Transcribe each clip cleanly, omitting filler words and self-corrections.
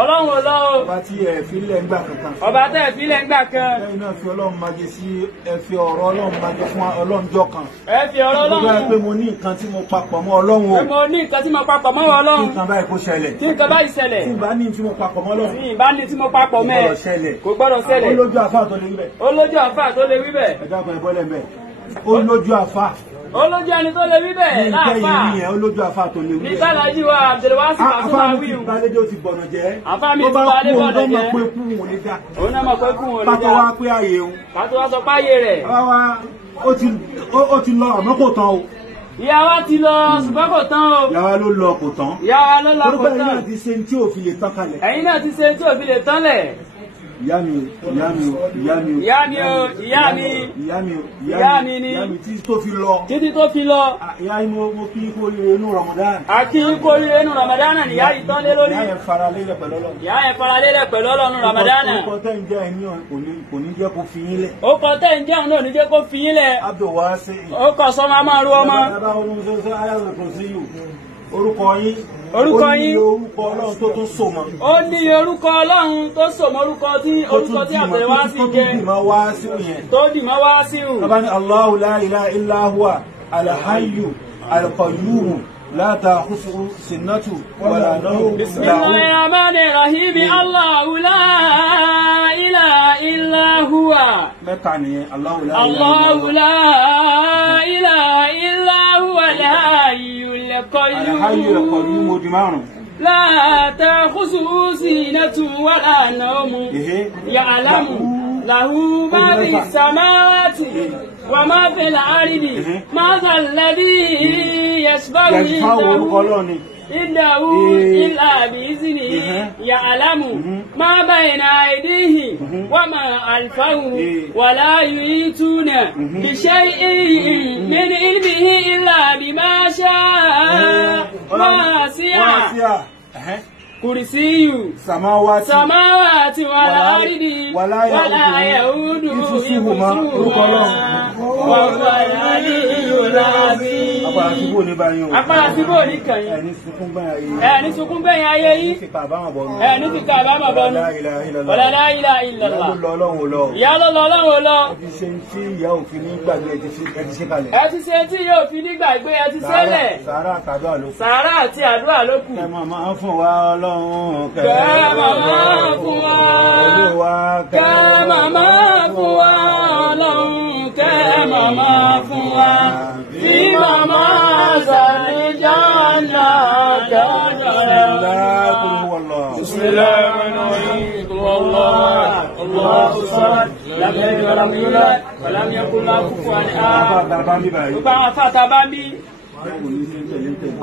Ọlọ́run ò lọ o. Ọba tí ẹ fi lẹ̀ ńgbà kankan. Ọba tẹ́ ẹ̀ fi lẹ̀ ńgbà kan. Lẹ́yìn náà fi Ọlọ́run májè sí ẹ fi ọ̀rọ̀ Ọlọ́run májè fún ọlọ́njọ́ kan. Ẹ fi ọ̀rọ̀ Ọlọ́run. Gbogbo pé mo ní nǹkan tí mo papọ̀ mọ́ Ọlọ́run o. Pé mo ní nǹkan tí mo papọ̀ mọ́ Ọlọ́run. Tí nǹkan báyìí kó ṣẹlẹ̀. Tí nǹkan báyìí ṣẹlẹ̀. Tí ìbá ní tí mo papọ̀ mọ́ Ọlọ́run. Tí ìbá ní tí mo papọ̀ mẹ́. Kò gbọ́dọ̀ ṣẹlẹ̀. Ó lójú àfáà tó lè wí bẹ́ẹ̀. Ó lójú àfáà tó lè wí bẹ́ẹ̀. Ẹ dákun ẹ bọ́lẹ̀ bẹ́ẹ̀. Ó lójú àfáà. Ó lójú ẹni tó lè wí bẹ́ẹ̀ láàfáà. Ní ìyẹn ó lójú àfáà tó lè wí bẹ́ẹ̀. Ní Bálájí wa Abdulwasi Pasuma wíwù. Àfáà ti bọ̀nà jẹ́. Àfáà mi ti balẹ̀ bọ̀nà jẹ́. Tó bá kú òun tó mọ̀ pé kú òun ní dá. Òun náà mọ̀ pé kú òun ní dá. Pátó wá pé ààyè òun. Pátó wá sọ páyé rẹ̀. Ó ti lọ àmọ́ kò tán o. Ìyá wa ti lọ ṣùgbọ́n kò tán o. Ìyá wa ló lọ kò tán. Ìyá wa ló lọ kò tán. Orúkọ ẹ̀yin náà ti ṣe tí ò fi lè tán kalẹ̀. Ẹ̀yin náà ti ṣe tí ò fi lè tán lẹ̀. Ìyá mi o, ìyá mi o, ìyá mi o. Ìyá mi o, ìyá mi. Ìyá mi o, ìyá mi ni. Ìyá mi títí tó fi lọ. Títí tó fi lọ. Ìyá mi mo kí kó rí inú Ramadan. A kí kó rí inú Ramadan ni ìyá yìí tán lé lórí. Ìyá yẹn fara lélẹ̀ pẹ̀lú Ọlọ́run. Ìyá yẹn fara lélẹ̀ pẹ̀lú Ọlọ́run Ramadan. Orúkọ tẹ́ ń jẹ́ ẹni kò ní jẹ́ kó fi yín lẹ̀. Ó kọ tẹ́ ń jẹun náà ní jẹ́ kó fi yín lẹ̀. Abdulwasi. Ó kọ sọmọ a máa ru ọmọ. Orúkọ yín. Orúkọ yín. Ó ní orúkọ Ọlọ́run tó tún so mọ́. Ó ní orúkọ Ọlọ́run tó so mọ́ orúkọ tí Abdulwasi jẹ́. Tó dì mọ́ wá sí ù. Bàbá ní Allahu la ilaha illa huwa al-hayyu al-qayyum la ta'khusuhu sinatu wala nawm. Bismillahir rahmanir rahim. Allahu la ilaha illa huwa. Mẹ́ta nìyẹn. Allahu la ilaha illa huwa al-hayyul qayyum. Al-hayyul qayyum di márùn. لا تأخذه سنة ولا نوم يعلم له ما في السماوات وما في الأرض ماذا الذي يشفع عنده إلا بإذنه يعلم ما بين أيديه وما خلفه ولا يحيطون بشيء من علمه إلا بما شاء واسع كرسي السماوات والأرض ولا يؤوده حفظهما وهو العلي العظيم. Apá síbò ní kàn yín. Ẹni sunkún bẹ́yìn ayé yìí. Ẹni fi kà bá mọ̀ bọ́nu. Wala la ilaha illallah. Ìyá ló lọ Ọlọ́run ò lọ. Ẹ ti ṣe tí ìyá òfin ní gbàgbé ẹ ti ṣe kalẹ̀. Ẹ ti ṣe tí ìyá òfin ní gbàgbé ẹ ti ṣẹlẹ̀. Sàárà àtàdúrà ló kù. Sàárà àti àdúrà ló kù. Kẹ́ máa fún wa Ọlọ́run. Kẹ́ máa fún wa. Olúwa kẹ́ máa fún wa Ọlọ́run. Kẹ́ máa fún wa. Bí màmá sàlẹ̀ jọ́nà الله الصمد لم يلد ولم يولد ولم يكن له كفوا احد. Gbogbo àwọn afáàtà bá ń bí.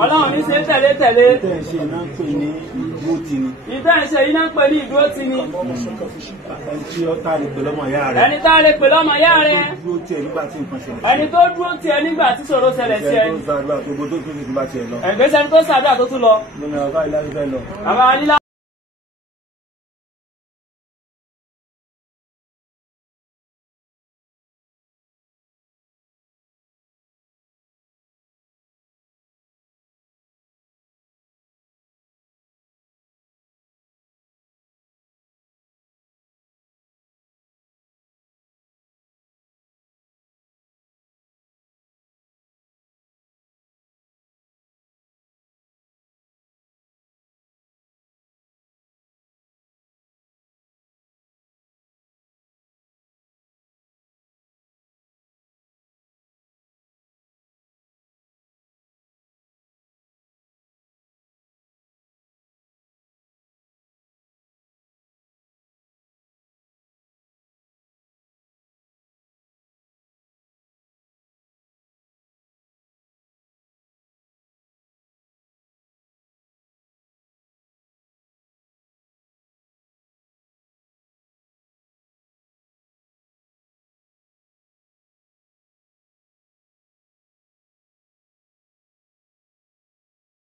Ọlọ́run ní ṣe tẹ̀lé tẹ̀lé. Ìtẹ́ ìṣe iná ń pè ní ìdúró tì ní. Ìtẹ́ ìṣe iná ń pè ní ìdúró tì ní. Ẹni tí ó tá lè pè lọ́mọ ìyá rẹ̀. Ẹni tá lè pè lọ́mọ ìyá rẹ̀. Dúró tiẹ̀ nígbà tí nǹkan ṣẹlẹ̀. Ẹni tó dúró tiẹ̀ nígbà tí ṣòro ṣẹlẹ̀ sí ẹni. Ẹgbẹ́ tó ṣàdúrà tó gbogbo tó tún ti bá tiẹ̀ lọ. Ẹgbẹ́ sẹ́ni tó ṣàdúrà tó tún lọ. Lọ́nà ọ̀gá ìlànà ìfẹ́ lọ. Àbá